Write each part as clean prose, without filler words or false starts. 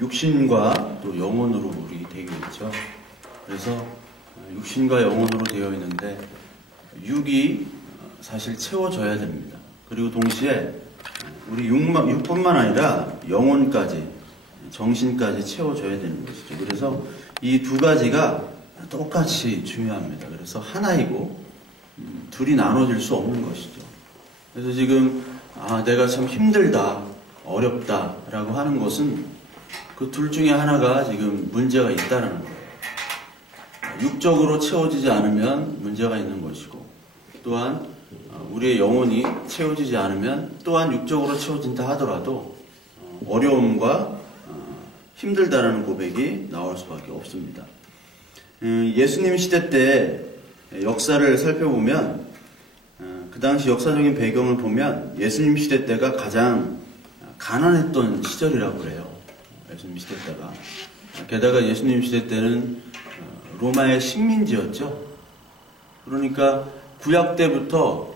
육신과 또 영혼으로 우리 되어 있죠. 그래서 육신과 영혼으로 되어 있는데 육이 사실 채워져야 됩니다. 그리고 동시에 우리 육뿐만 아니라 영혼까지, 정신까지 채워져야 되는 것이죠. 그래서 이 두 가지가 똑같이 중요합니다. 그래서 하나이고 둘이 나눠질 수 없는 것이죠. 그래서 지금 내가 참 힘들다, 어렵다 라고 하는 것은 그 둘 중에 하나가 지금 문제가 있다는 거예요. 육적으로 채워지지 않으면 문제가 있는 것이고, 또한 우리의 영혼이 채워지지 않으면 또한 육적으로 채워진다 하더라도 어려움과 힘들다라는 고백이 나올 수밖에 없습니다. 예수님 시대 때 역사를 살펴보면 그 당시 역사적인 배경을 보면 예수님 시대 때가 가장 가난했던 시절이라고 그래요. 예수님 시대 때가. 게다가 예수님 시대 때는 로마의 식민지였죠. 그러니까 구약 때부터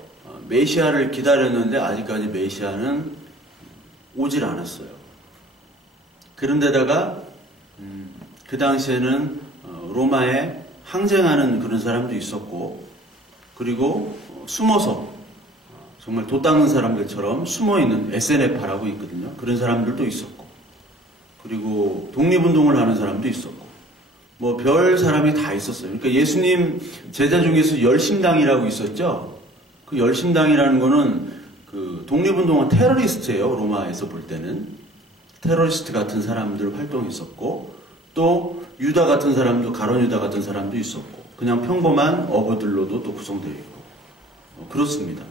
메시아를 기다렸는데 아직까지 메시아는 오질 않았어요. 그런데다가 그 당시에는 로마에 항쟁하는 그런 사람도 있었고, 그리고 숨어서 정말 돛 닦는 사람들처럼 숨어있는 SNF라고 있거든요. 그런 사람들도 있었고, 그리고 독립운동을 하는 사람도 있었고, 뭐 별 사람이 다 있었어요. 그러니까 예수님 제자 중에서 열심당이라고 있었죠. 그 열심당이라는 거는 그 독립운동은 테러리스트예요. 로마에서 볼 때는 테러리스트 같은 사람들 활동했었고, 또 유다 같은 사람도, 가룟 유다 같은 사람도 있었고, 그냥 평범한 어부들로도 또 구성되어 있고, 그렇습니다.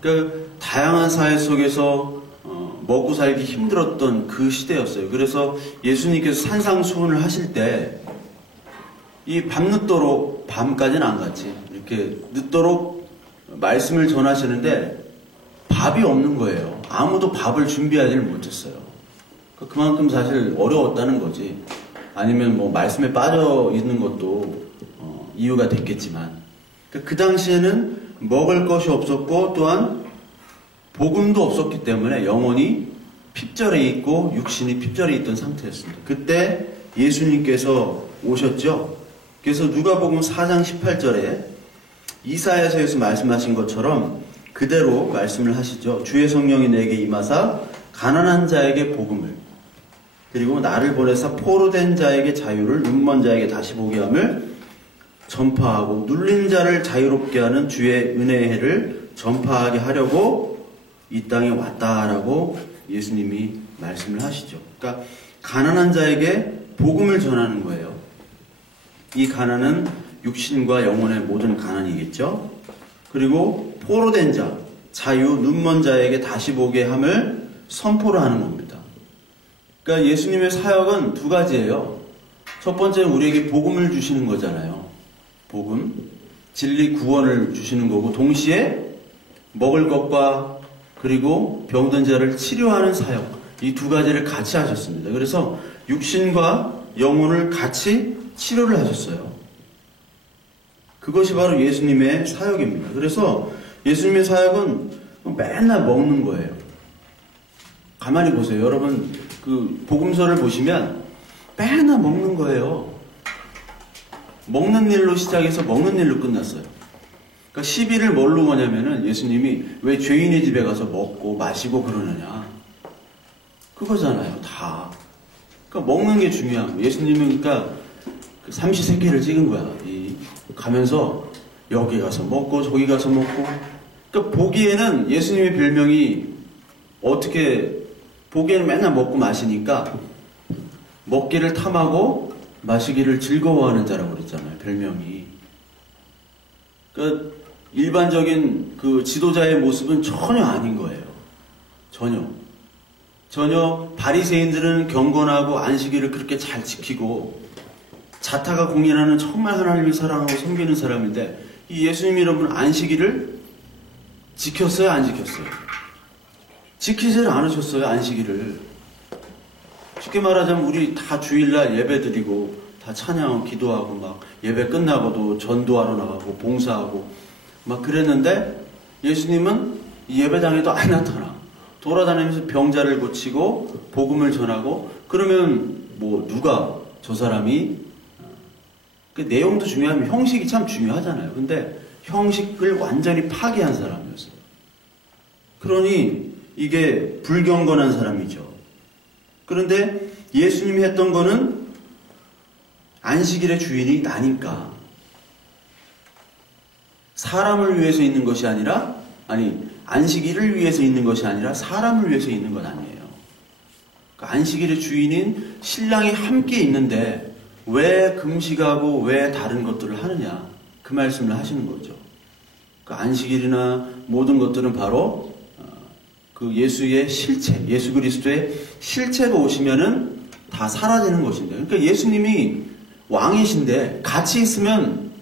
그러니까 다양한 사회 속에서 먹고 살기 힘들었던 그 시대였어요. 그래서 예수님께서 산상수훈을 하실 때 이 밤늦도록, 밤까지는 안 갔지, 이렇게 늦도록 말씀을 전하시는데 밥이 없는 거예요. 아무도 밥을 준비하지를 못했어요. 그만큼 사실 어려웠다는 거지. 아니면 뭐 말씀에 빠져 있는 것도 이유가 됐겠지만, 그 당시에는 먹을 것이 없었고 또한 복음도 없었기 때문에 영혼이 핍절해 있고 육신이 핍절해 있던 상태였습니다. 그때 예수님께서 오셨죠. 그래서 누가복음 4장 18절에 이사야서에서 말씀하신 것처럼 그대로 말씀을 하시죠. 주의 성령이 내게 임하사 가난한 자에게 복음을, 그리고 나를 보내사 포로된 자에게 자유를, 눈먼 자에게 다시 보게 함을 전파하고, 눌린 자를 자유롭게 하는 주의 은혜의 해를 전파하게 하려고 이 땅에 왔다라고 예수님이 말씀을 하시죠. 그러니까 가난한 자에게 복음을 전하는 거예요. 이 가난은 육신과 영혼의 모든 가난이겠죠. 그리고 포로된 자, 자유, 눈먼 자에게 다시 보게 함을 선포를 하는 겁니다. 그러니까 예수님의 사역은 두 가지예요. 첫 번째는 우리에게 복음을 주시는 거잖아요. 복음, 진리, 구원을 주시는 거고, 동시에 먹을 것과 그리고 병든 자를 치료하는 사역, 이 두 가지를 같이 하셨습니다. 그래서 육신과 영혼을 같이 치료를 하셨어요. 그것이 바로 예수님의 사역입니다. 그래서 예수님의 사역은 맨날 먹는 거예요. 가만히 보세요. 여러분, 그 복음서를 보시면 맨날 먹는 거예요. 먹는 일로 시작해서 먹는 일로 끝났어요. 그러니까 시비를 뭘로 거냐면은 예수님이 왜 죄인의 집에 가서 먹고 마시고 그러느냐, 그거잖아요. 다. 그러니까 먹는 게 중요한 거예요. 예수님은 그러니까 그 삼시세끼를 찍은 거야. 가면서 여기 가서 먹고 저기 가서 먹고. 그러니까 보기에는 예수님의 별명이 어떻게, 보기에는 맨날 먹고 마시니까 먹기를 탐하고 마시기를 즐거워하는 자라고 그랬잖아요. 별명이. 그러니까 일반적인 그 지도자의 모습은 전혀 아닌 거예요. 전혀 바리새인들은 경건하고 안식일을 그렇게 잘 지키고 자타가 공인하는 정말 하나님을 사랑하고 섬기는 사람인데, 이 예수님 여러분 안식일을 지켰어요? 안 지켰어요? 지키질 않으셨어요, 안식일을. 쉽게 말하자면 우리 다 주일날 예배 드리고 다 찬양하고 기도하고 막 예배 끝나고도 전도하러 나가고 봉사하고 막 그랬는데, 예수님은 예배당에도 안 나타나. 돌아다니면서 병자를 고치고 복음을 전하고 그러면 뭐 누가 저 사람이 그 내용도 중요하면 형식이 참 중요하잖아요. 근데 형식을 완전히 파괴한 사람이었어요. 그러니 이게 불경건한 사람이죠. 그런데 예수님이 했던 거는 안식일의 주인이 나니까 사람을 위해서 있는 것이 아니라 안식일을 위해서 있는 것이 아니라 사람을 위해서 있는 건 아니에요. 그러니까 안식일의 주인인 신랑이 함께 있는데 왜 금식하고 왜 다른 것들을 하느냐 그 말씀을 하시는 거죠. 그러니까 안식일이나 모든 것들은 바로 그 예수의 실체, 예수 그리스도의 실체가 오시면은 다 사라지는 것인데, 그러니까 예수님이 왕이신데 같이 있으면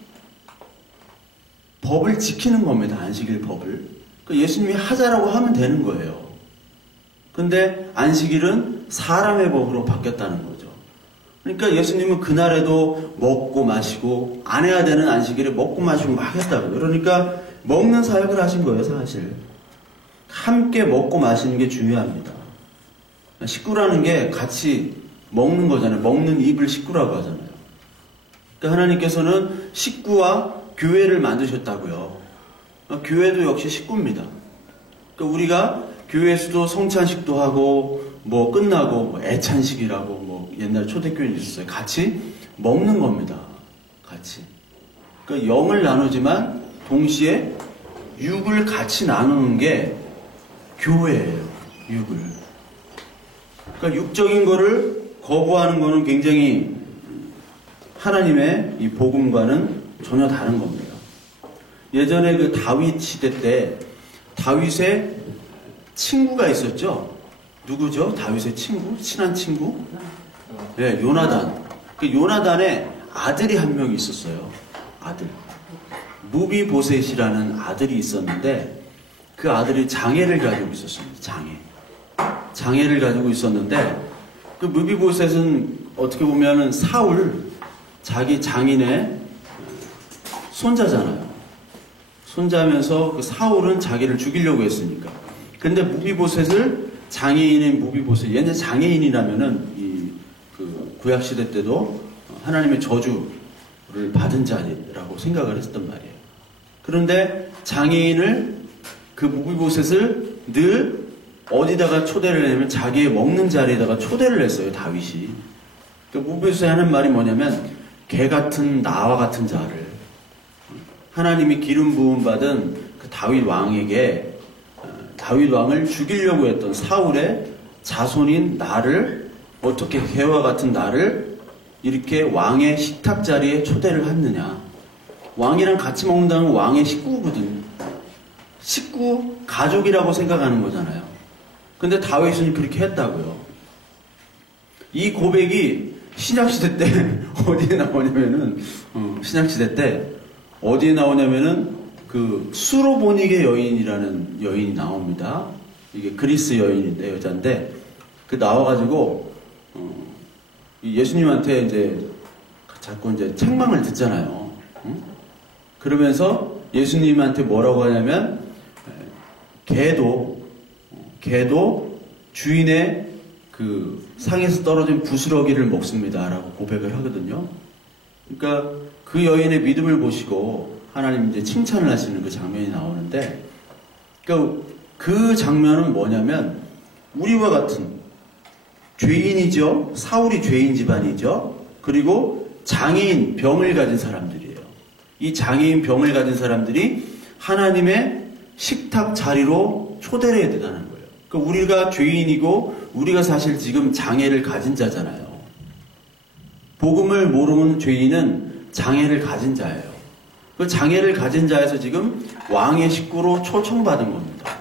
법을 지키는 겁니다. 안식일 법을. 그러니까 예수님이 하자라고 하면 되는 거예요. 근데 안식일은 사람의 법으로 바뀌었다는 거죠. 그러니까 예수님은 그날에도 먹고 마시고 안 해야 되는 안식일에 먹고 마시고 막 했다고요. 그러니까 먹는 사역을 하신 거예요, 사실. 함께 먹고 마시는 게 중요합니다. 식구라는 게 같이 먹는 거잖아요. 먹는 입을 식구라고 하잖아요. 그러니까 하나님께서는 식구와 교회를 만드셨다고요. 교회도 역시 식구입니다. 그러니까 우리가 교회에서도 성찬식도 하고 뭐 끝나고 뭐 애찬식이라고 뭐 옛날 초대교회는 있었어요. 같이 먹는 겁니다. 같이. 그러니까 영을 나누지만 동시에 육을 같이 나누는 게 교회예요. 육을. 그러니까 육적인 거를 거부하는 거는 굉장히 하나님의 이 복음과는 전혀 다른 겁니다. 예전에 그 다윗 시대 때 다윗의 친구가 있었죠. 누구죠? 다윗의 친구? 친한 친구? 네, 요나단. 그 요나단의 아들이 한 명이 있었어요. 아들. 무비보셋이라는 아들이 있었는데 그 아들이 장애를 가지고 있었습니다. 장애를 가지고 있었는데 그 무비보셋은 어떻게 보면은 사울 자기 장인의 손자잖아요. 손자면서 그 사울은 자기를 죽이려고 했으니까. 근데 무비보셋을 장애인인 무비보셋, 얘네 장애인이라면은 그 구약 시대 때도 하나님의 저주를 받은 자리라고 생각을 했었단 말이에요. 그런데 장애인을 그 무비보셋을 늘 어디다가 초대를 하냐면 자기의 먹는 자리에다가 초대를 했어요, 다윗이. 그러니까 무비보셋이 하는 말이 뭐냐면 개 같은 나와 같은 자를 하나님이 기름 부음 받은 그 다윗 왕에게 다윗 왕을 죽이려고 했던 사울의 자손인 나를 어떻게 개와 같은 나를 이렇게 왕의 식탁 자리에 초대를 했느냐. 왕이랑 같이 먹는다는 왕의 식구거든. 식구, 가족이라고 생각하는 거잖아요. 근데 다윗은 그렇게 했다고요. 이 고백이 신약시대 때 어디에 나오냐면은 신약시대 때 어디에 나오냐면은 그 수로보니게 여인이라는 여인이 나옵니다. 이게 그리스 여인인데 여자인데 그 나와가지고 예수님한테 이제 자꾸 이제 책망을 듣잖아요. 그러면서 예수님한테 뭐라고 하냐면 개도 주인의 그 상에서 떨어진 부스러기를 먹습니다라고 고백을 하거든요. 그러니까 그 여인의 믿음을 보시고 하나님 이제 칭찬을 하시는 그 장면이 나오는데, 그러니까 그 장면은 뭐냐면 우리와 같은 죄인이죠. 사울이 죄인 집안이죠. 그리고 장애인 병을 가진 사람들이에요. 이 장애인 병을 가진 사람들이 하나님의 식탁 자리로 초대를 해야 된다는 거예요. 그러니까 우리가 죄인이고 우리가 사실 지금 장애를 가진 자잖아요. 복음을 모르는 죄인은 장애를 가진 자예요. 그 장애를 가진 자에서 지금 왕의 식구로 초청받은 겁니다.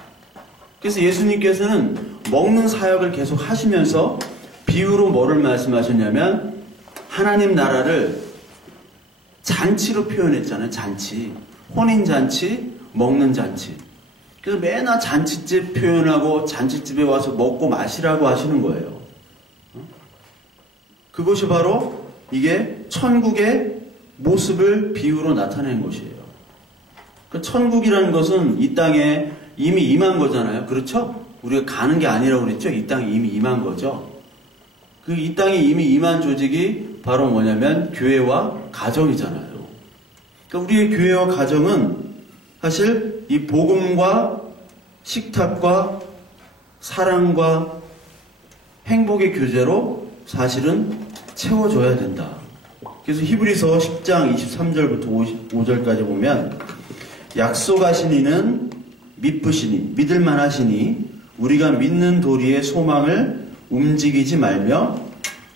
그래서 예수님께서는 먹는 사역을 계속 하시면서 비유로 뭐를 말씀하셨냐면 하나님 나라를 잔치로 표현했잖아요. 잔치. 혼인잔치, 먹는 잔치. 그래서 맨날 잔치집 표현하고 잔치집에 와서 먹고 마시라고 하시는 거예요. 그것이 바로 이게 천국의 모습을 비유로 나타낸 것이에요. 그 천국이라는 것은 이 땅에 이미 임한 거잖아요. 그렇죠? 우리가 가는 게 아니라고 그랬죠? 이 땅에 이미 임한 거죠. 그 이 땅에 이미 임한 조직이 바로 뭐냐면 교회와 가정이잖아요. 그러니까 우리의 교회와 가정은 사실 이 복음과 식탁과 사랑과 행복의 교제로 사실은 채워줘야 된다. 그래서 히브리서 10장 23절부터 55절까지 보면 약속하신 이는 믿으시니 믿을만하시니 우리가 믿는 도리의 소망을 움직이지 말며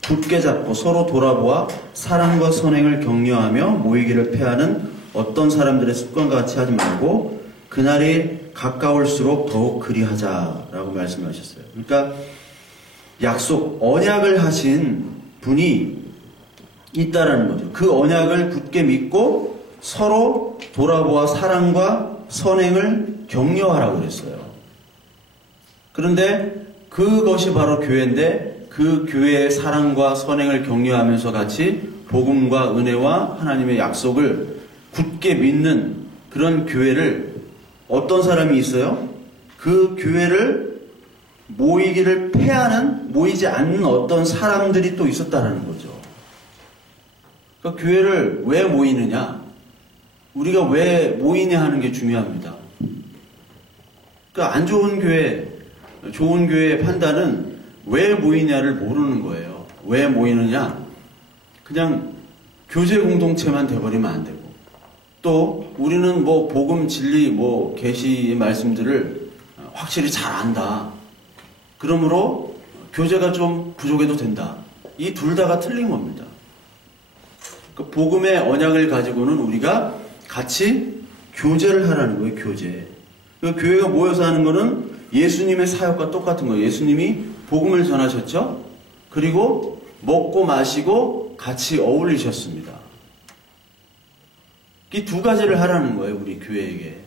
굳게 잡고 서로 돌아보아 사랑과 선행을 격려하며 모이기를 패하는 어떤 사람들의 습관과 같이 하지 말고 그날이 가까울수록 더욱 그리하자라고 말씀하셨어요. 그러니까 약속, 언약을 하신 분이 있다라는 거죠. 그 언약을 굳게 믿고 서로 돌아보아 사랑과 선행을 격려하라고 그랬어요. 그런데 그것이 바로 교회인데 그 교회의 사랑과 선행을 격려하면서 같이 복음과 은혜와 하나님의 약속을 굳게 믿는 그런 교회를 어떤 사람이 있어요? 그 교회를 모이기를 패하는, 모이지 않는 어떤 사람들이 또 있었다는 거죠. 그러니까 교회를 왜 모이느냐? 우리가 왜 모이냐 하는 게 중요합니다. 그러니까 안 좋은 교회, 좋은 교회의 판단은 왜 모이냐를 모르는 거예요. 왜 모이느냐? 그냥 교제 공동체만 돼버리면 안 되고, 또 우리는 뭐 복음, 진리, 뭐 계시의 말씀들을 확실히 잘 안다. 그러므로 교제가 좀 부족해도 된다. 이 둘 다가 틀린 겁니다. 그 복음의 언약을 가지고는 우리가 같이 교제를 하라는 거예요. 교제. 그 교회가 모여서 하는 거는 예수님의 사역과 똑같은 거예요. 예수님이 복음을 전하셨죠. 그리고 먹고 마시고 같이 어울리셨습니다. 이 두 가지를 하라는 거예요. 우리 교회에게.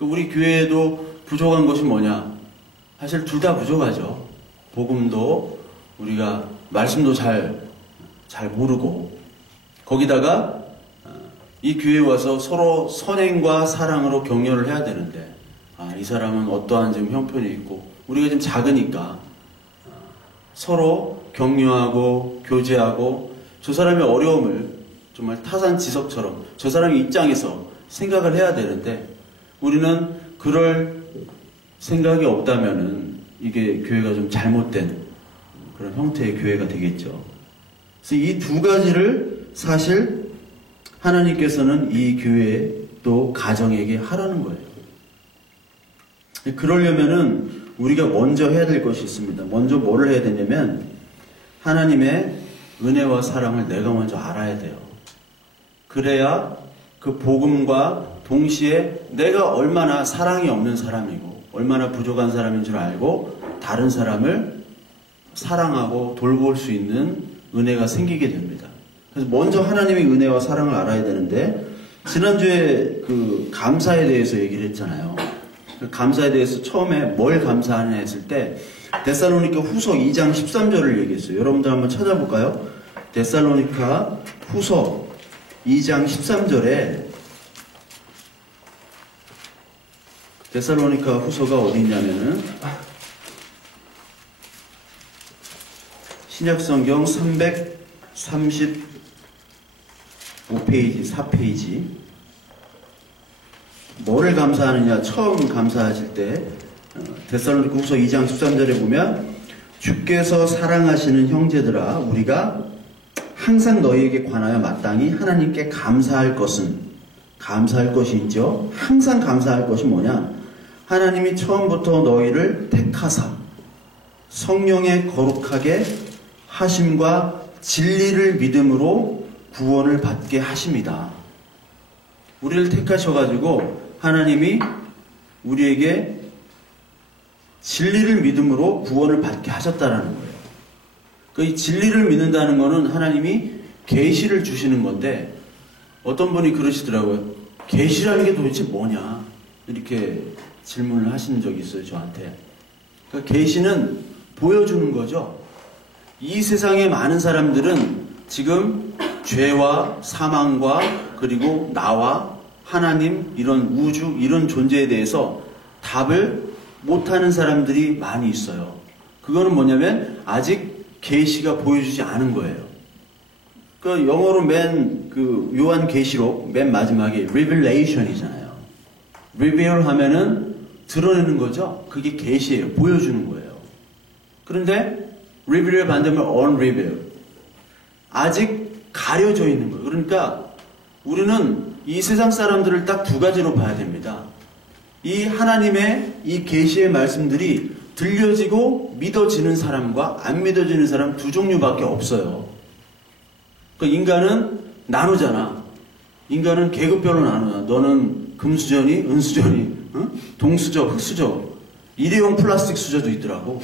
우리 교회에도 부족한 것이 뭐냐? 사실 둘 다 부족하죠. 복음도 우리가 말씀도 잘 모르고, 거기다가 이 교회에 와서 서로 선행과 사랑으로 격려를 해야 되는데, 이 사람은 어떠한 지금 형편이 있고 우리가 좀 작으니까 서로 격려하고 교제하고 저 사람의 어려움을 정말 타산지석처럼 저 사람의 입장에서 생각을 해야 되는데, 우리는 그럴 생각이 없다면은 이게 교회가 좀 잘못된 그런 형태의 교회가 되겠죠. 그래서 이 두 가지를 사실 하나님께서는 이 교회에 또 가정에게 하라는 거예요. 그러려면은 우리가 먼저 해야 될 것이 있습니다. 먼저 뭐를 해야 되냐면 하나님의 은혜와 사랑을 내가 먼저 알아야 돼요. 그래야 그 복음과 동시에 내가 얼마나 사랑이 없는 사람이고 얼마나 부족한 사람인 줄 알고 다른 사람을 사랑하고 돌볼 수 있는 은혜가 생기게 됩니다. 그래서 먼저 하나님의 은혜와 사랑을 알아야 되는데, 지난주에 그 감사에 대해서 얘기를 했잖아요. 감사에 대해서 처음에 뭘 감사하냐 했을 때 데살로니가 후서 2장 13절을 얘기했어요. 여러분들 한번 찾아볼까요? 데살로니가 후서 2장 13절에 데살로니가 후서가 어디 있냐면은 신약성경 335페이지 4페이지. 뭐를 감사하느냐? 처음 감사하실 때 데살로니가 후서 2장 13절에 보면 주께서 사랑하시는 형제들아, 우리가 항상 너희에게 관하여 마땅히 하나님께 감사할 것이 있죠. 항상 감사할 것이 뭐냐? 하나님이 처음부터 너희를 택하사 성령의 거룩하게 하심과 진리를 믿음으로 구원을 받게 하심이다. 우리를 택하셔가지고 하나님이 우리에게 진리를 믿음으로 구원을 받게 하셨다라는 거예요. 이 진리를 믿는다는 것은 하나님이 계시를 주시는 건데, 어떤 분이 그러시더라고요. 계시라는 게 도대체 뭐냐? 이렇게 질문을 하신 적이 있어요, 저한테. 그러니까 계시는 보여주는 거죠. 이 세상에 많은 사람들은 지금 죄와 사망과 그리고 나와 하나님, 이런 우주, 이런 존재에 대해서 답을 못하는 사람들이 많이 있어요. 그거는 뭐냐면 아직 계시가 보여주지 않은 거예요. 그 영어로 그 요한 계시록 맨 마지막에 revelation이잖아요. reveal 하면은 드러내는 거죠. 그게 계시예요. 보여주는 거예요. 그런데 reveal의 반대면 unreveal. 아직 가려져 있는 거예요. 그러니까 우리는 이 세상 사람들을 딱 두 가지로 봐야 됩니다. 이 하나님의 이 계시의 말씀들이 들려지고 믿어지는 사람과 안 믿어지는 사람 두 종류밖에 없어요. 그 인간은 나누잖아. 인간은 계급별로 나누잖아. 너는 금수저니, 은수저니, 동수저, 흑수저, 일회용 플라스틱 수저도 있더라고.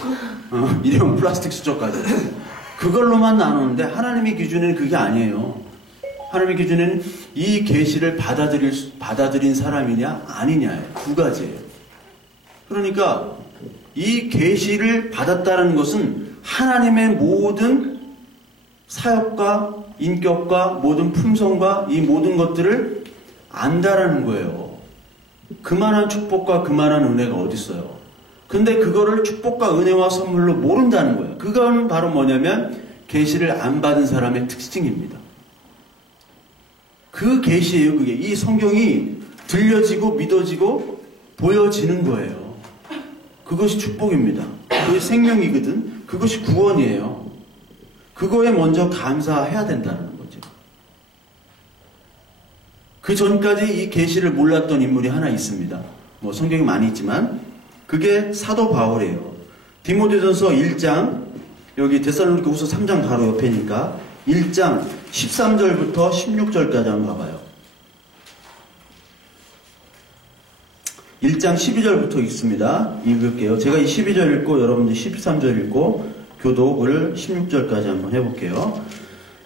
일회용 플라스틱 수저까지. 그걸로만 나누는데 하나님의 기준에는 그게 아니에요. 하나님의 기준에는 이 계시를 받아들인 사람이냐 아니냐예요. 두 가지예요. 그러니까 이 계시를 받았다는 것은 하나님의 모든 사역과 인격과 모든 품성과 이 모든 것들을 안다라는 거예요. 그만한 축복과 그만한 은혜가 어디 있어요. 근데 그거를 축복과 은혜와 선물로 모른다는 거예요. 그건 바로 뭐냐면 계시를 안 받은 사람의 특징입니다. 그 계시예요. 그게 이 성경이 들려지고 믿어지고 보여지는 거예요. 그것이 축복입니다. 그것이 생명이거든. 그것이 구원이에요. 그거에 먼저 감사해야 된다는 거죠. 그 전까지 이 계시를 몰랐던 인물이 하나 있습니다. 뭐 성경이 많이 있지만 그게 사도 바울이에요. 디모데전서 1장, 여기 데살로니가후서 3장 바로 옆에니까 1장 13절부터 16절까지 한번 봐봐요. 1장 12절부터 읽습니다. 읽을게요. 제가 이 12절 읽고 여러분들 13절 읽고 교독을 16절까지 한번 해볼게요.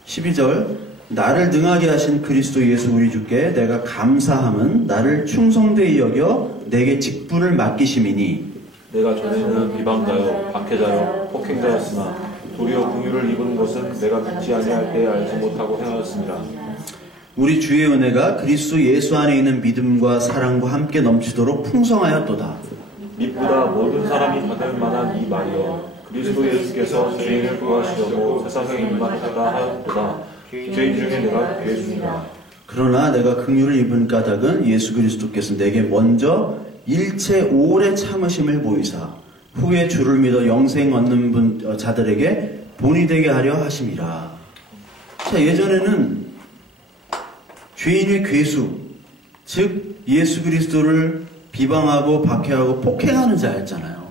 12절, 나를 능하게 하신 그리스도 예수 우리 주께 내가 감사함은 나를 충성되이 여겨 내게 직분을 맡기심이니 내가 전에는 비방자요 박해자요 폭행자였으나 도리어 긍휼을 입은 것은 내가 믿지 아니할 때에 알지 못하고 행하였습니다. 우리 주의 은혜가 그리스도 예수 안에 있는 믿음과 사랑과 함께 넘치도록 풍성하였도다. 믿보다 모든 사람이 받을 만한 이 말이여 그리스도 예수께서 죄인을 구하시려고 세상에 임하셨다 하였도다. 죄인 중에 내가 괴수니라. 그러나 내가 긍휼을 입은 까닭은 예수 그리스도께서 내게 먼저 일체 오래 참으심을 보이사 후에 주를 믿어 영생 얻는 자들에게 본이 되게 하려 하심이라. 자, 예전에는 죄인의 괴수, 즉 예수 그리스도를 비방하고 박해하고 폭행하는 자였잖아요.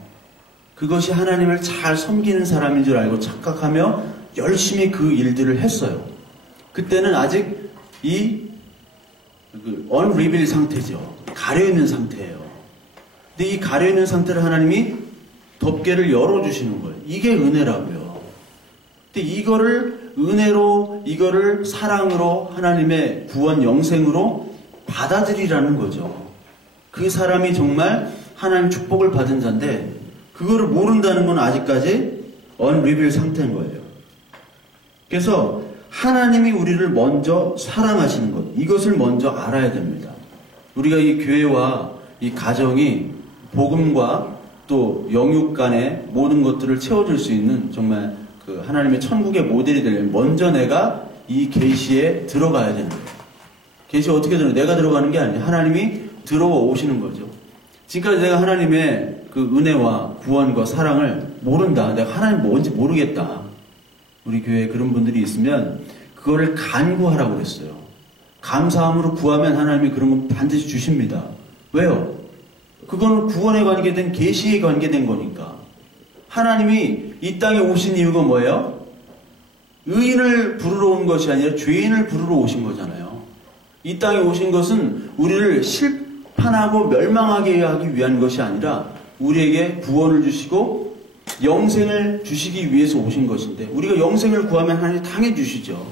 그것이 하나님을 잘 섬기는 사람인 줄 알고 착각하며 열심히 그 일들을 했어요. 그때는 아직 이 unrevealed 상태죠. 가려있는 상태예요. 근데 이 가려있는 상태를 하나님이 덮개를 열어주시는 거예요. 이게 은혜라고요. 근데 이거를 은혜로, 이거를 사랑으로, 하나님의 구원 영생으로 받아들이라는 거죠. 그 사람이 정말 하나님 축복을 받은 자인데 그거를 모른다는 건 아직까지 unrevealed 상태인 거예요. 그래서 하나님이 우리를 먼저 사랑하시는 것, 이것을 먼저 알아야 됩니다. 우리가 이 교회와 이 가정이 복음과 또 영육 간의 모든 것들을 채워줄 수 있는 정말 그 하나님의 천국의 모델이 되려면 먼저 내가 이 계시에 들어가야 되는 거예요. 계시 어떻게 들어가요? 내가 들어가는 게 아니에요. 하나님이 들어와 오시는 거죠. 지금까지 내가 하나님의 그 은혜와 구원과 사랑을 모른다. 내가 하나님 뭔지 모르겠다. 우리 교회에 그런 분들이 있으면 그거를 간구하라고 그랬어요. 감사함으로 구하면 하나님이 그런 건 반드시 주십니다. 왜요? 그거는 구원에 관계된 계시에 관계된 거니까. 하나님이 이 땅에 오신 이유가 뭐예요? 의인을 부르러 온 것이 아니라 죄인을 부르러 오신 거잖아요. 이 땅에 오신 것은 우리를 심판하고 멸망하게 하기 위한 것이 아니라 우리에게 구원을 주시고 영생을 주시기 위해서 오신 것인데 우리가 영생을 구하면 하나님 당해 주시죠.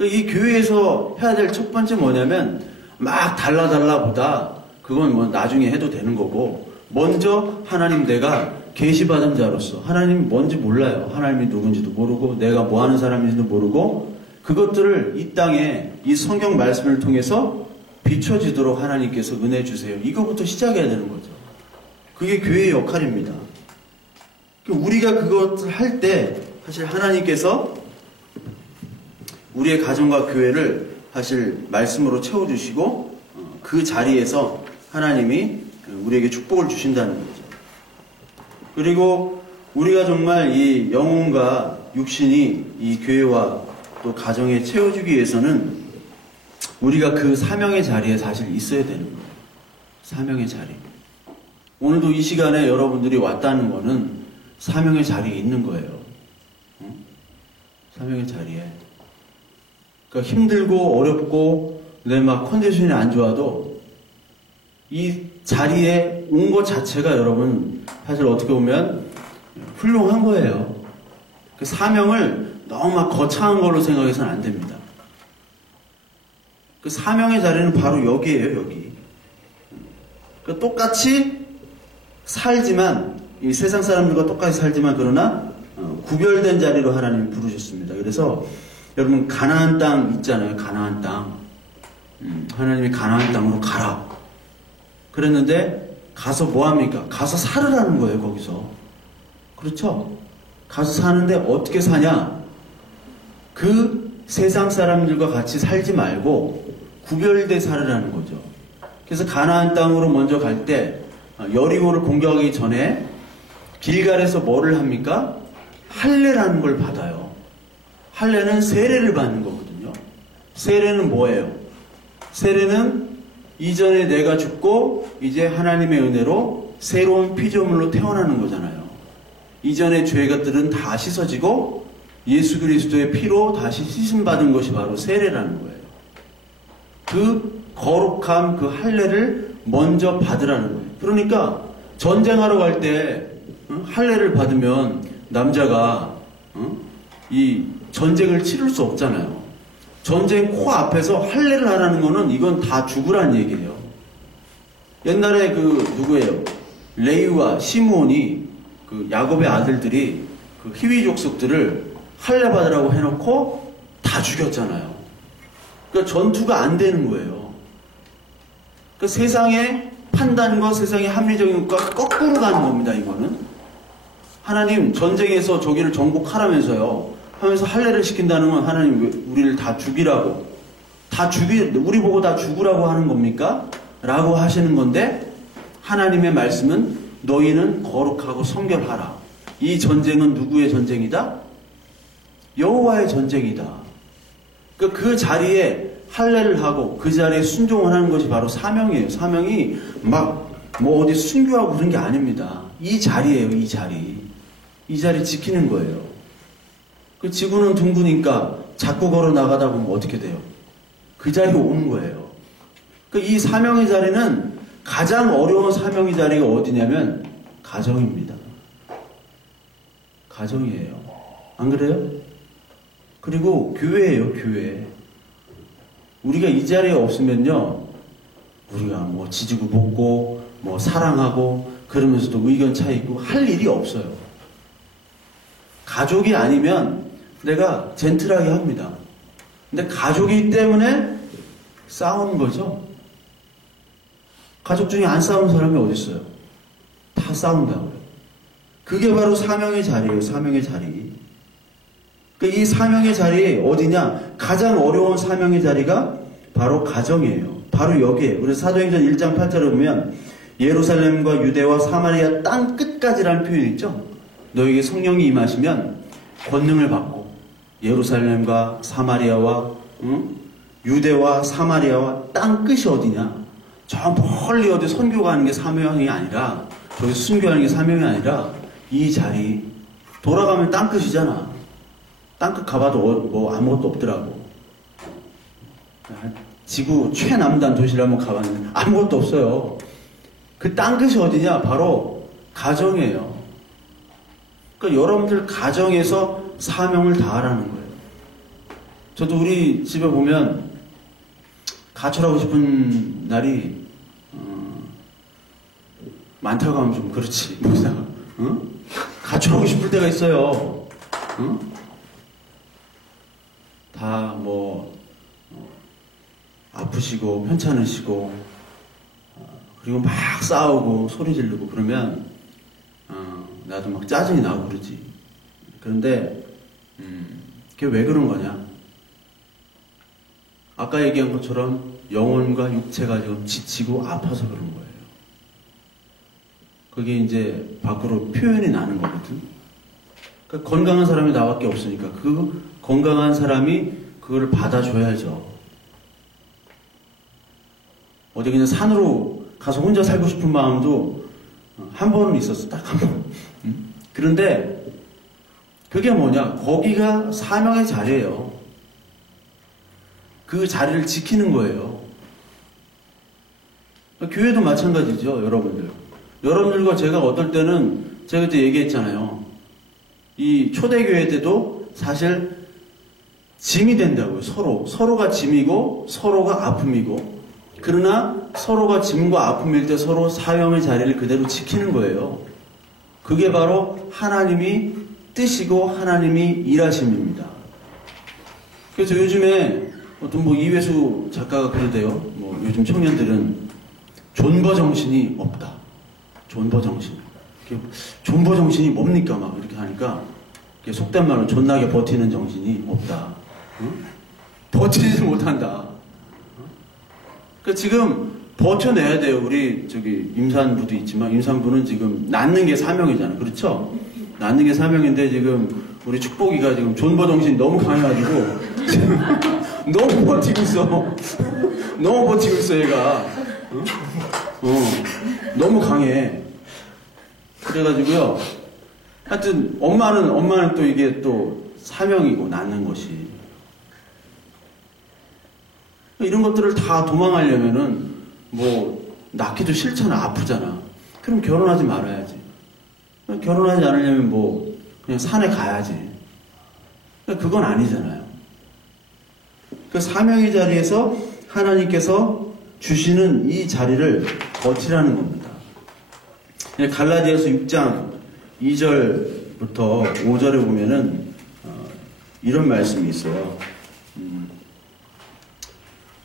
이 교회에서 해야 될 첫 번째 뭐냐면 막 달라보다 그건 뭐 나중에 해도 되는 거고 먼저 하나님 내가 계시받은 자로서 하나님 뭔지 몰라요. 하나님이 누군지도 모르고 내가 뭐 하는 사람인지도 모르고 그것들을 이 땅에 이 성경 말씀을 통해서 비춰지도록 하나님께서 은혜 주세요. 이거부터 시작해야 되는 거죠. 그게 교회의 역할입니다. 우리가 그것을 할 때 사실 하나님께서 우리의 가정과 교회를 사실 말씀으로 채워주시고 그 자리에서 하나님이 우리에게 축복을 주신다는 거죠. 그리고 우리가 정말 이 영혼과 육신이 이 교회와 또 가정에 채워주기 위해서는 우리가 그 사명의 자리에 사실 있어야 되는 거예요. 사명의 자리. 오늘도 이 시간에 여러분들이 왔다는 거는 사명의 자리에 있는 거예요. 응? 사명의 자리에. 그러니까 힘들고 어렵고 내 막 컨디션이 안 좋아도 이 자리에 온 것 자체가 여러분 사실 어떻게 보면 훌륭한 거예요. 그 사명을 너무 막 거창한 걸로 생각해서는 안 됩니다. 그 사명의 자리는 바로 여기에요, 여기. 그 똑같이 살지만, 이 세상 사람들과 똑같이 살지만, 그러나, 구별된 자리로 하나님이 부르셨습니다. 그래서, 여러분, 가나안 땅 있잖아요, 가나안 땅. 하나님이 가나안 땅으로 가라. 그랬는데, 가서 뭐합니까? 가서 살으라는 거예요, 거기서. 그렇죠? 가서 사는데 어떻게 사냐? 그 세상 사람들과 같이 살지 말고, 구별돼 살으라는 거죠. 그래서 가나안 땅으로 먼저 갈 때 여리고를 공격하기 전에 길갈에서 뭐를 합니까? 할례라는 걸 받아요. 할례는 세례를 받는 거거든요. 세례는 뭐예요? 세례는 이전에 내가 죽고 이제 하나님의 은혜로 새로운 피조물로 태어나는 거잖아요. 이전의 죄것들은 다 씻어지고 예수 그리스도의 피로 다시 씻음받은 것이 바로 세례라는 거예요. 그 거룩함, 그 할례를 먼저 받으라는 거예요. 그러니까 전쟁하러 갈 때 할례를 받으면 남자가 이 전쟁을 치를 수 없잖아요. 전쟁 코앞에서 할례를 하라는 거는 이건 다 죽으라는 얘기예요. 옛날에 그 누구예요? 레위와 시므온이 그 야곱의 아들들이 그 히위 족속들을 할례 받으라고 해놓고 다 죽였잖아요. 그러니까 전투가 안 되는 거예요. 그러니까 세상의 판단과 세상의 합리적인 것과 거꾸로 가는 겁니다, 이거는. 하나님 전쟁에서 저기를 정복하라면서요. 하면서 할례를 시킨다는 건 하나님 왜 우리를 다 죽이라고. 우리 보고 다 죽으라고 하는 겁니까? 라고 하시는 건데, 하나님의 말씀은 너희는 거룩하고 성결하라. 이 전쟁은 누구의 전쟁이다? 여호와의 전쟁이다. 그 자리에 할례를 하고 그 자리에 순종을 하는 것이 바로 사명이에요. 사명이 막 뭐 어디 순교하고 그런 게 아닙니다. 이 자리예요, 이 자리. 이 자리 지키는 거예요. 그 지구는 둥그니까 자꾸 걸어 나가다 보면 어떻게 돼요? 그 자리에 오는 거예요. 이 사명의 자리는 가장 어려운 사명의 자리가 어디냐면 가정입니다. 가정이에요. 안 그래요? 그리고 교회예요, 교회. 우리가 이 자리에 없으면요, 우리가 뭐 지지고 볶고, 뭐 사랑하고, 그러면서도 의견 차이 있고, 할 일이 없어요. 가족이 아니면 내가 젠틀하게 합니다. 근데 가족이기 때문에 싸우는 거죠. 가족 중에 안 싸우는 사람이 어디 있어요? 다 싸운다고요. 그게 바로 사명의 자리예요, 사명의 자리. 이 사명의 자리 어디냐? 가장 어려운 사명의 자리가 바로 가정이에요. 바로 여기에요. 그래서 사도행전 1장 8절에 보면 예루살렘과 유대와 사마리아 땅 끝까지라는 표현이 있죠. 너에게 성령이 임하시면 권능을 받고 예루살렘과 사마리아와 유대와 사마리아와 땅 끝이 어디냐? 저 멀리 어디 선교 가는 게 사명이 아니라, 저기 순교하는 게 사명이 아니라 이 자리 돌아가면 땅 끝이잖아. 땅끝 가봐도 뭐 아무것도 없더라고. 지구 최남단 도시를 한번 가봤는데 아무것도 없어요. 그 땅끝이 어디냐? 바로 가정이에요. 그러니까 여러분들 가정에서 사명을 다하라는 거예요. 저도 우리 집에 보면 가출하고 싶은 날이 많다고 하면 좀 그렇지. 목사가 가출하고 싶을 때가 있어요. 다 뭐 아프시고 편찮으시고 그리고 막 싸우고 소리 지르고 그러면 나도 막 짜증이 나고 그러지. 그런데 그게 왜 그런 거냐? 아까 얘기한 것처럼 영혼과 육체가 지금 지치고 아파서 그런 거예요. 그게 이제 밖으로 표현이 나는 거거든. 그러니까 건강한 사람이 나밖에 없으니까 그 건강한 사람이 그걸 받아줘야죠. 어디 그냥 산으로 가서 혼자 살고 싶은 마음도 한 번은 있었어. 딱 한 번. 그런데 그게 뭐냐? 거기가 사명의 자리예요. 그 자리를 지키는 거예요. 교회도 마찬가지죠, 여러분들. 여러분들과 제가 어떨 때는 제가 그때 얘기했잖아요. 이 초대교회 때도 사실 짐이 된다고요. 서로가 짐이고 서로가 아픔이고, 그러나 서로가 짐과 아픔일 때 서로 사명의 자리를 그대로 지키는 거예요. 그게 바로 하나님이 뜻이고 하나님이 일하심입니다. 그래서 요즘에 어떤 이회수 작가가 그러대요. 요즘 청년들은 존버 정신이 없다. 존버 정신. 존버 정신이 뭡니까? 막 이렇게 하니까 속된 말로 존나게 버티는 정신이 없다. 응? 버티지 못한다. 그러니까 지금 버텨내야 돼요. 우리 임산부도 있지만 임산부는 지금 낳는 게 사명이잖아요. 그렇죠? 낳는 게 사명인데 지금 우리 축복이가 지금 존버 정신이 너무 강해가지고 지금 너무 버티고 있어. 너무 버티고 있어 얘가. 너무 강해. 그래가지고요. 하여튼 엄마는 또 이게 또 사명이고 낳는 것이. 이런 것들을 다 도망하려면은 낳기도 싫잖아. 아프잖아. 그럼 결혼하지 말아야지. 결혼하지 않으려면 그냥 산에 가야지. 그건 아니잖아요. 그 사명의 자리에서 하나님께서 주시는 이 자리를 버티라는 겁니다. 갈라디아서 6장 2절부터 5절에 보면은 이런 말씀이 있어요.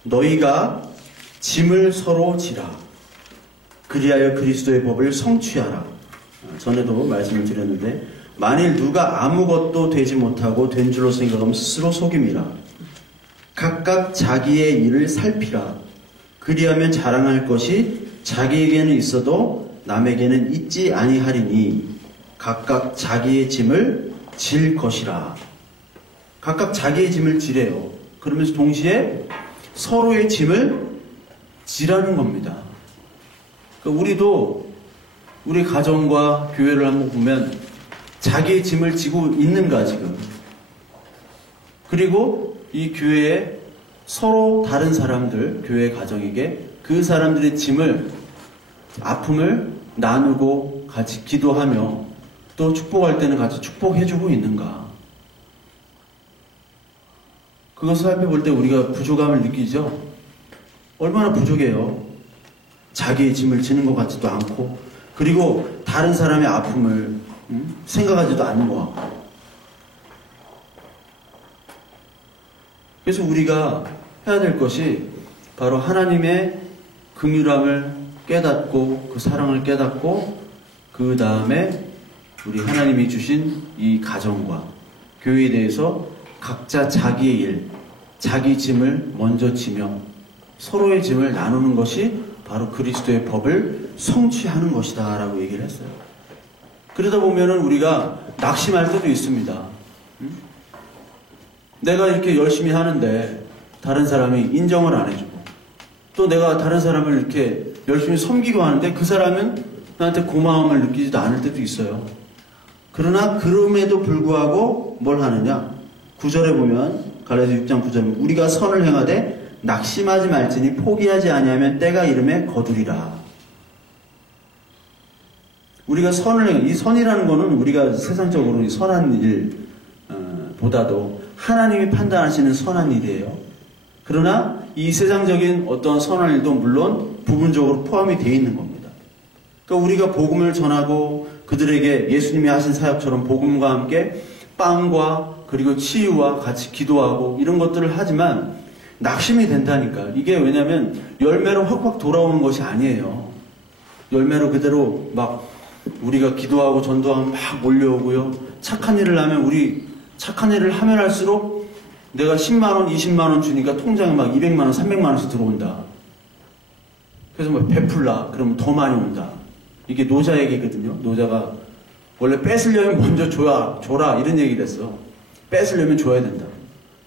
너희가 짐을 서로 지라. 그리하여 그리스도의 법을 성취하라. 전에도 말씀을 드렸는데, 만일 누가 아무것도 되지 못하고 된 줄로 생각하면 스스로 속임이라. 각각 자기의 일을 살피라. 그리하면 자랑할 것이 자기에게는 있어도 남에게는 있지 아니하리니 각각 자기의 짐을 질 것이라. 각각 자기의 짐을 지래요. 그러면서 동시에 서로의 짐을 지라는 겁니다. 그러니까 우리도 우리 가정과 교회를 한번 보면 자기의 짐을 지고 있는가 지금. 그리고 이 교회에 서로 다른 사람들, 교회 가정에게 그 사람들의 짐을, 아픔을 나누고 같이 기도하며 또 축복할 때는 같이 축복해주고 있는가. 그것을 살펴볼 때 우리가 부족함을 느끼죠. 얼마나 부족해요. 자기의 짐을 지는 것 같지도 않고, 그리고 다른 사람의 아픔을 생각하지도 않는 것 같고. 그래서 우리가 해야 될 것이 바로 하나님의 긍휼함을 깨닫고 그 사랑을 깨닫고 그 다음에 우리 하나님이 주신 이 가정과 교회에 대해서 각자 자기의 일, 자기 짐을 먼저 지며 서로의 짐을 나누는 것이 바로 그리스도의 법을 성취하는 것이다 라고 얘기를 했어요. 그러다 보면은 우리가 낙심할 때도 있습니다. 내가 이렇게 열심히 하는데 다른 사람이 인정을 안 해주고, 또 내가 다른 사람을 이렇게 열심히 섬기고 하는데 그 사람은 나한테 고마움을 느끼지도 않을 때도 있어요. 그러나 그럼에도 불구하고 뭘 하느냐? 9절에 보면, 갈라디아 6장 9절에 우리가 선을 행하되 낙심하지 말지니 포기하지 아니하면 때가 이름에 거두리라. 우리가 이 선이라는 거는 우리가 세상적으로 선한 일 보다도 하나님이 판단하시는 선한 일이에요. 그러나 이 세상적인 어떤 선한 일도 물론 부분적으로 포함이 되어 있는 겁니다. 그러니까 우리가 복음을 전하고 그들에게 예수님이 하신 사역처럼 복음과 함께 빵과 그리고 치유와 같이 기도하고 이런 것들을 하지만 낙심이 된다니까. 이게 왜냐면 열매로 확확 돌아오는 것이 아니에요. 열매로 그대로 막 우리가 기도하고 전도하면 막 몰려오고요. 착한 일을 하면 우리 착한 일을 하면 할수록 내가 10만원, 20만원 주니까 통장에 막 200만원, 300만원씩 들어온다. 그래서 뭐 베풀라. 그러면 더 많이 온다. 이게 노자 얘기거든요. 노자가 원래 뺏으려면 먼저 줘라. 이런 얘기를 했어. 뺏으려면 줘야 된다.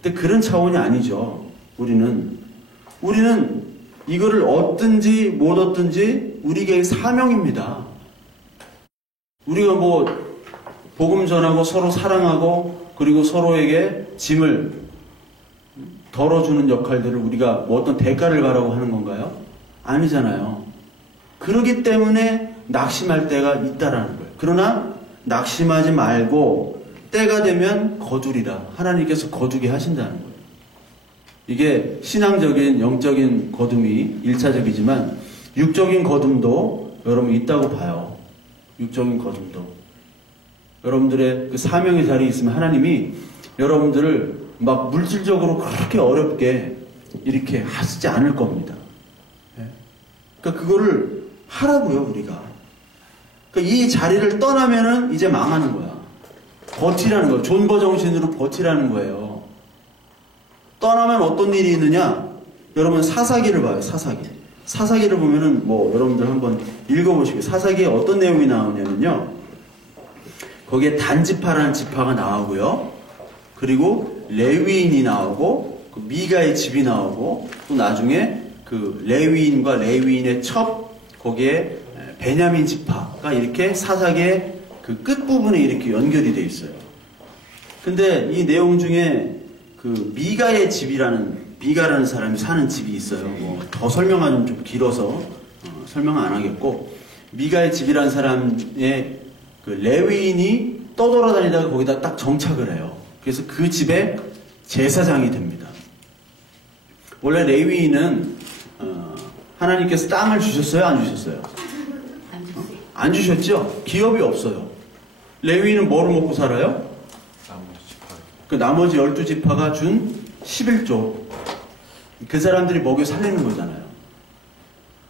근데 그런 차원이 아니죠. 우리는 이거를 얻든지 못 얻든지 우리에게 사명입니다. 우리가 뭐 복음 전하고 서로 사랑하고 그리고 서로에게 짐을 덜어주는 역할들을 우리가 뭐 어떤 대가를 바라고 하는 건가요? 아니잖아요. 그러기 때문에 낙심할 때가 있다라는 거예요. 그러나 낙심하지 말고 때가 되면 거두리라. 하나님께서 거두게 하신다는 거예요. 이게 신앙적인 영적인 거둠이 1차적이지만 육적인 거둠도 여러분 있다고 봐요. 육적인 거둠도. 여러분들의 그 사명의 자리에 있으면 하나님이 여러분들을 막 물질적으로 그렇게 어렵게 이렇게 하시지 않을 겁니다. 그러니까 그거를 하라고요, 우리가. 그러니까 이 자리를 떠나면은 이제 망하는 거야. 버티라는 거예요. 존버 정신으로 버티라는 거예요. 떠나면 어떤 일이 있느냐? 여러분 사사기를 봐요. 사사기를 보면은 뭐 여러분들 한번 읽어보시고 사사기에 어떤 내용이 나오냐면요. 거기에 단지파라는 지파가 나오고요. 그리고 레위인이 나오고 그 미가의 집이 나오고 또 나중에 그 레위인과 레위인의 첩 거기에 베냐민 지파가 이렇게 사사기의 그 끝부분에 이렇게 연결이 되어 있어요. 근데 이 내용 중에 그 미가라는 사람이 사는 집이 있어요. 뭐 더 설명하면 좀 길어서 설명 안 하겠고 미가의 집이라는 사람의 그 레위인이 떠돌아다니다가 거기다 딱 정착을 해요. 그래서 그 집에 제사장이 됩니다. 원래 레위인은 하나님께서 땅을 주셨어요? 안 주셨어요? 안 주셨죠? 기업이 없어요. 레위인은 뭐를 먹고 살아요? 그 나머지 12지파가 준 11조. 그 사람들이 먹여 살리는 거잖아요.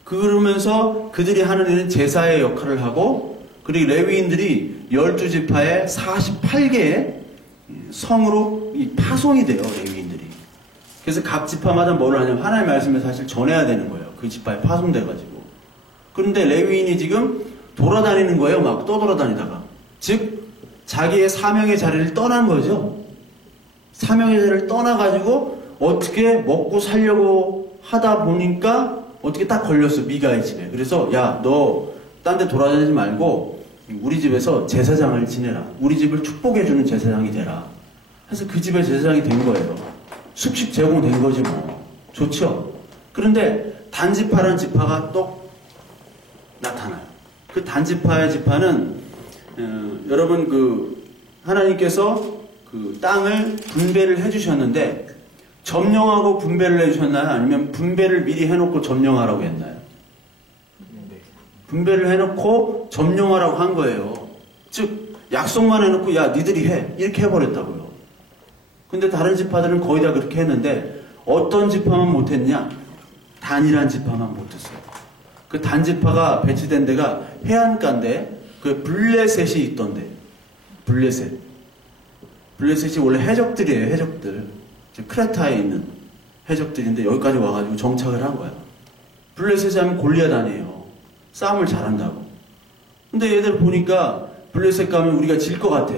그러면서 그들이 하는 일은 제사의 역할을 하고 그리고 레위인들이 12지파의 48개의 성으로 파송이 돼요. 레위인들이. 그래서 각 지파마다 뭘 하냐면 하나님의 말씀을 사실 전해야 되는 거예요. 그 지파에 파송돼가지고. 그런데 레위인이 지금 돌아다니는 거예요. 막 떠돌아다니다가. 즉 자기의 사명의 자리를 떠난 거죠. 사명의 자리를 떠나가지고 어떻게 먹고 살려고 하다 보니까 어떻게 딱 걸렸어. 미가의 집에. 그래서 야, 너 딴 데 돌아다니지 말고 우리 집에서 제사장을 지내라. 우리 집을 축복해주는 제사장이 되라. 그래서 그 집에 제사장이 된 거예요. 숙식 제공된 거지 뭐. 좋죠? 그런데 단지파라는 지파가 또 나타나요. 그 단지파의 지파는 여러분 그 하나님께서 그 땅을 분배를 해주셨는데 점령하고 분배를 해주셨나요? 아니면 분배를 미리 해놓고 점령하라고 했나요? 분배를 해놓고 점령하라고 한 거예요. 즉 약속만 해놓고 야 니들이 해 이렇게 해버렸다고요. 근데 다른 지파들은 거의 다 그렇게 했는데 어떤 지파만 못했냐? 단이란 지파만 못했어요. 그 단지파가 배치된 데가 해안가인데 그 블레셋이 있던데. 블레셋이 원래 해적들이에요. 해적들. 크레타에 있는 해적들인데 여기까지 와가지고 정착을 한 거야. 블레셋이 하면 골리앗 아니에요. 싸움을 잘한다고. 근데 얘들 보니까 블레셋 가면 우리가 질 것 같아.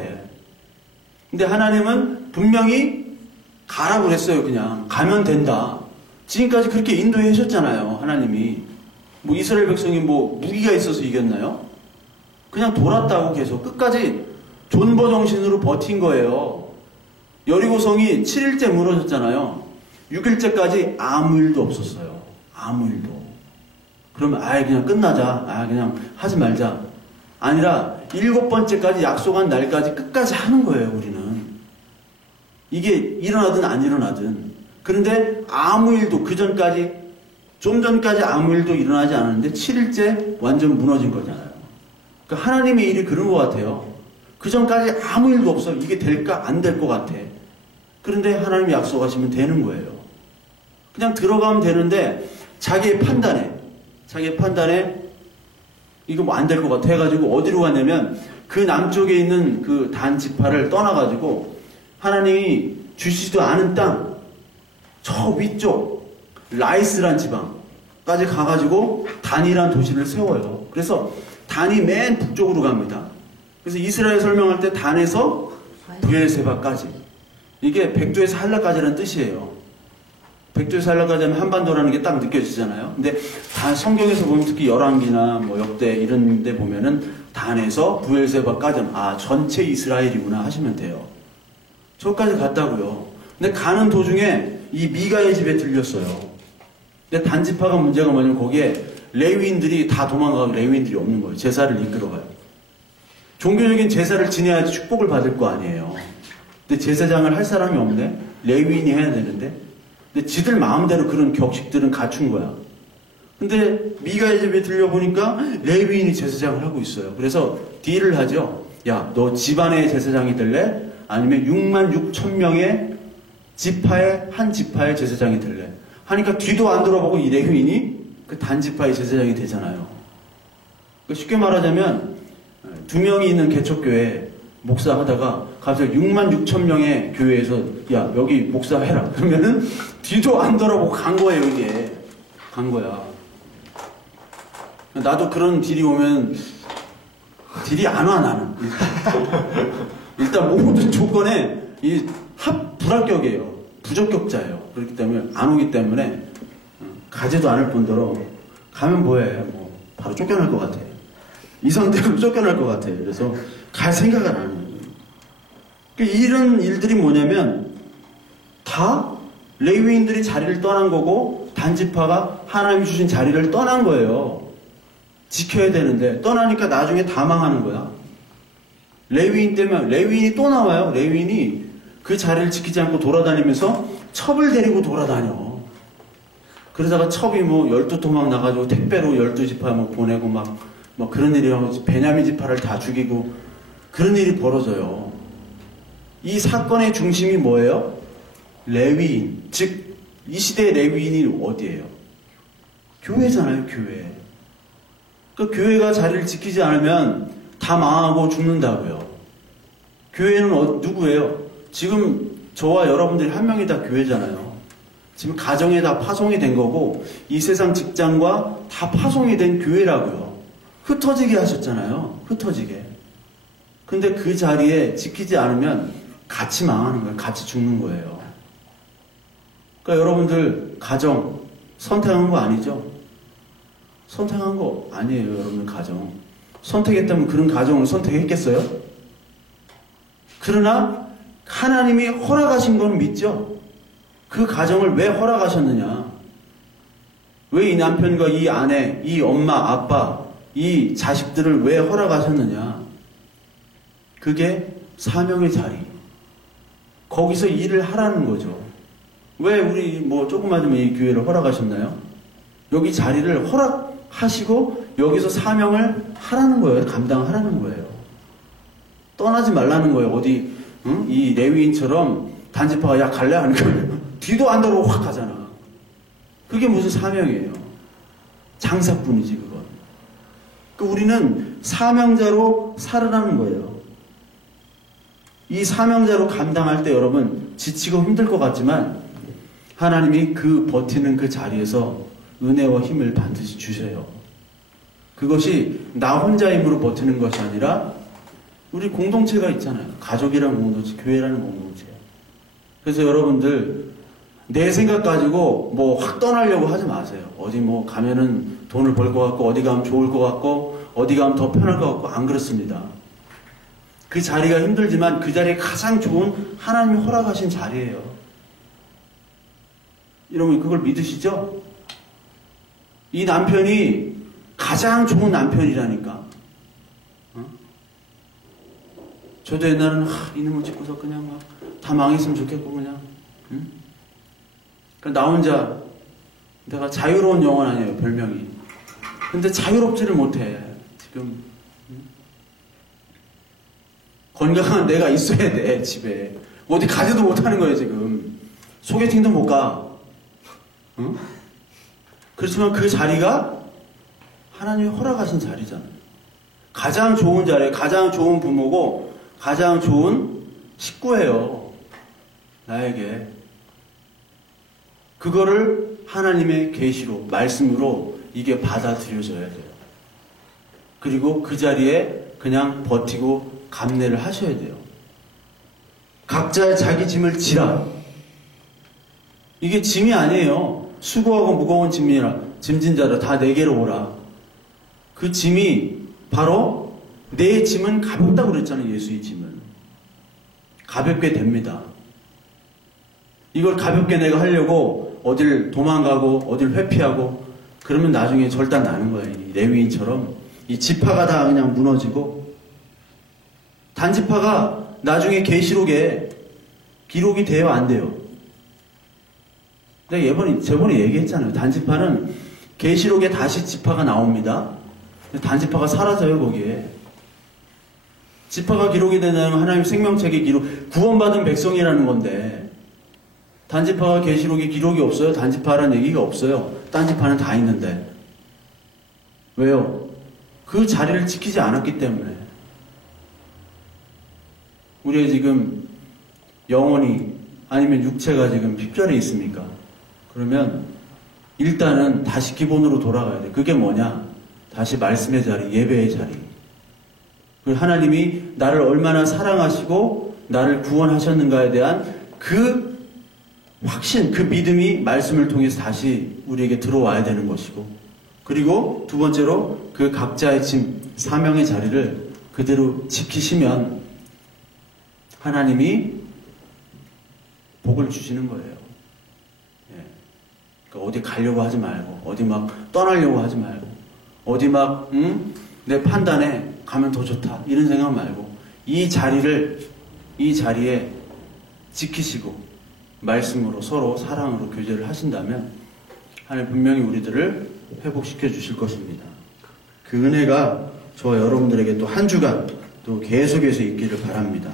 근데 하나님은 분명히 가라고 그랬어요. 그냥 가면 된다. 지금까지 그렇게 인도해 주셨잖아요. 하나님이. 뭐 이스라엘 백성이 뭐 무기가 있어서 이겼나요? 그냥 돌았다고 계속 끝까지 존버 정신으로 버틴 거예요. 여리고성이 7일째 무너졌잖아요. 6일째까지 아무 일도 없었어요. 아무 일도. 그러면 아예 그냥 끝나자. 그냥 하지 말자. 아니라 7번째까지 약속한 날까지 끝까지 하는 거예요. 우리는. 이게 일어나든 안 일어나든. 그런데 아무 일도 그 전까지 좀 전까지 아무 일도 일어나지 않았는데 7일째 완전 무너진 거잖아요. 그러니까 하나님의 일이 그런 것 같아요. 그 전까지 아무 일도 없어. 이게 될까? 안 될 것 같아. 그런데 하나님이 약속하시면 되는 거예요. 그냥 들어가면 되는데 자기의 판단에 이거 뭐 안 될 것 같아 해가지고 어디로 갔냐면 그 남쪽에 있는 그 단 지파를 떠나가지고 하나님이 주시지도 않은 땅, 저 위쪽 라이스란 지방까지 가가지고 단이란 도시를 세워요. 그래서 단이 맨 북쪽으로 갑니다. 그래서 이스라엘 설명할 때 단에서 브엘세바까지, 이게 백조에서 한라까지라는 뜻이에요. 백조에서 한라까지 하면 한반도라는 게 딱 느껴지잖아요. 근데 다 성경에서 보면 특히 열왕기나 뭐 역대 이런 데 보면은 단에서 브엘세바까지, 아 전체 이스라엘이구나 하시면 돼요. 저까지 갔다고요. 근데 가는 도중에 이 미가의 집에 들렸어요. 근데 단지파가 문제가 뭐냐면 거기에 레위인들이 다 도망가고 레위인들이 없는 거예요. 제사를 이끌어가요. 종교적인 제사를 지내야지 축복을 받을 거 아니에요. 근데 제사장을 할 사람이 없네? 레위인이 해야 되는데? 근데 지들 마음대로 그런 격식들은 갖춘 거야. 근데 미가의 집에 들려보니까 레위인이 제사장을 하고 있어요. 그래서 딜을 하죠. 야, 너 집안의 제사장이 될래? 아니면 6만 6천 명의 지파의 한 지파의 제사장이 될래? 하니까 뒤도 안 돌아보고 이 레위인이 그 단지파의 제사장이 되잖아요. 쉽게 말하자면 2명이 있는 개척교회 목사 하다가 갑자기 6만 6천 명의 교회에서 야 여기 목사 해라 그러면은 뒤도 안 돌아보고 간 거예요. 이게 간 거야. 나도 그런 딜이 오면 딜이 안 와 나는. 일단 모든 조건에 이 불합격이에요. 부적격자예요. 그렇기 때문에 안 오기 때문에 가지도 않을 뿐더러 가면 뭐해 뭐 바로 쫓겨날 것 같아. 이 상태로 쫓겨날 것 같아. 그래서 갈 생각을 안 해요. 이런 일들이 뭐냐면 다 레위인들이 자리를 떠난 거고 단지파가 하나님이 주신 자리를 떠난 거예요. 지켜야 되는데 떠나니까 나중에 다 망하는 거야. 레위인 때문에 레위인이 또 나와요. 레위인이 그 자리를 지키지 않고 돌아다니면서 첩을 데리고 돌아다녀. 그러다가 첩이 뭐 12토막 나가지고 택배로 12지파 뭐 보내고 막 그런 일이 하고 베냐민 지파를 다 죽이고 그런 일이 벌어져요. 이 사건의 중심이 뭐예요? 레위인. 즉 이 시대의 레위인이 어디예요? 교회잖아요. 교회. 그 교회가 자리를 지키지 않으면 다 망하고 죽는다고요. 교회는 누구예요? 지금 저와 여러분들이 한 명이 다 교회잖아요. 지금 가정에 다 파송이 된 거고 이 세상 직장과 다 파송이 된 교회라고요. 흩어지게 하셨잖아요. 흩어지게. 근데 그 자리에 지키지 않으면 같이 망하는 거예요. 같이 죽는 거예요. 그러니까 여러분들 가정 선택한 거 아니죠? 선택한 거 아니에요. 여러분들 가정. 선택했다면 그런 가정을 선택했겠어요? 그러나 하나님이 허락하신 건 믿죠? 그 가정을 왜 허락하셨느냐? 왜 이 남편과 이 아내, 이 엄마, 아빠, 이 자식들을 왜 허락하셨느냐? 그게 사명의 자리. 거기서 일을 하라는 거죠. 왜 우리 뭐 조그마한 이 교회를 허락하셨나요? 여기 자리를 허락하시고 여기서 사명을 하라는 거예요. 감당하라는 거예요. 떠나지 말라는 거예요. 어디 응? 이 레위인처럼 단지파가 야 갈래 하는 거예요. 뒤도 안 돌아보고 확 가잖아. 그게 무슨 사명이에요. 장사뿐이지 그건. 그러니까 우리는 사명자로 살아가는 거예요. 이 사명자로 감당할 때 여러분 지치고 힘들 것 같지만 하나님이 그 버티는 그 자리에서 은혜와 힘을 반드시 주셔요. 그것이 나 혼자 힘으로 버티는 것이 아니라 우리 공동체가 있잖아요. 가족이라는 공동체, 교회라는 공동체. 그래서 여러분들 내 생각 가지고 뭐 확 떠나려고 하지 마세요. 어디 뭐 가면은 돈을 벌 것 같고 어디 가면 좋을 것 같고 어디 가면 더 편할 것 같고 안 그렇습니다. 그 자리가 힘들지만 그 자리에 가장 좋은 하나님이 허락하신 자리예요. 여러분 그걸 믿으시죠? 이 남편이 가장 좋은 남편이라니까. 어? 저도 옛날에는 이놈을 찍고서 그냥 막 다 망했으면 좋겠고 그냥. 응? 그러니까 나 혼자 내가 자유로운 영혼 아니에요 별명이. 근데 자유롭지를 못해 지금. 응? 건강한 내가 있어야 돼 집에. 어디 가지도 못하는 거예요 지금. 소개팅도 못 가. 응? 그렇지만 그 자리가 하나님이 허락하신 자리잖아요. 가장 좋은 자리에 가장 좋은 부모고 가장 좋은 식구예요. 나에게. 그거를 하나님의 계시로 말씀으로 이게 받아들여져야 돼요. 그리고 그 자리에 그냥 버티고 감내를 하셔야 돼요. 각자의 자기 짐을 지라. 이게 짐이 아니에요. 수고하고 무거운 짐진 자들 다 내게로 오라. 그 짐이 바로 내 짐은 가볍다고 그랬잖아요. 예수의 짐은. 가볍게 됩니다. 이걸 가볍게 내가 하려고 어딜 도망가고 어딜 회피하고 그러면 나중에 절단 나는 거예요. 이 레위인처럼 이 지파가 다 그냥 무너지고 단지파가 나중에 계시록에 기록이 돼요, 안 돼요? 내가 저번에 얘기했잖아요. 단지파는 계시록에 다시 지파가 나옵니다. 단지파가 사라져요, 거기에. 지파가 기록이 되냐면 하나님 생명책의 기록, 구원받은 백성이라는 건데 단지파가 계시록에 기록이 없어요. 단지파라는 얘기가 없어요. 딴지파는 다 있는데. 왜요? 그 자리를 지키지 않았기 때문에. 우리가 지금 영혼이 아니면 육체가 지금 핍절해 있습니까? 그러면 일단은 다시 기본으로 돌아가야 돼. 그게 뭐냐? 다시 말씀의 자리, 예배의 자리. 그리고 하나님이 나를 얼마나 사랑하시고 나를 구원하셨는가에 대한 그 확신, 그 믿음이 말씀을 통해서 다시 우리에게 들어와야 되는 것이고, 그리고 두 번째로 그 각자의 짐, 사명의 자리를 그대로 지키시면 하나님이 복을 주시는 거예요. 예. 그러니까 어디 가려고 하지 말고, 어디 막 떠나려고 하지 말고, 어디 막 내 판단에 가면 더 좋다 이런 생각 말고 이 자리에 지키시고 말씀으로 서로 사랑으로 교제를 하신다면 하나님 분명히 우리들을 회복시켜 주실 것입니다. 그 은혜가 저와 여러분들에게 또 한 주간 또 계속해서 있기를 바랍니다.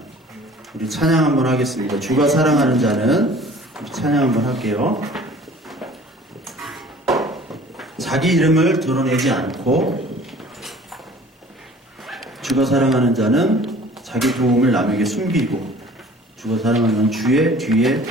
우리 찬양 한번 하겠습니다. 주가 사랑하는 자는 우리 찬양 한번 할게요. 자기 이름을 드러내지 않고 주가 사랑하는 자는 자기 도움을 남에게 숨기고 주가 사랑하는 자는 주의 뒤에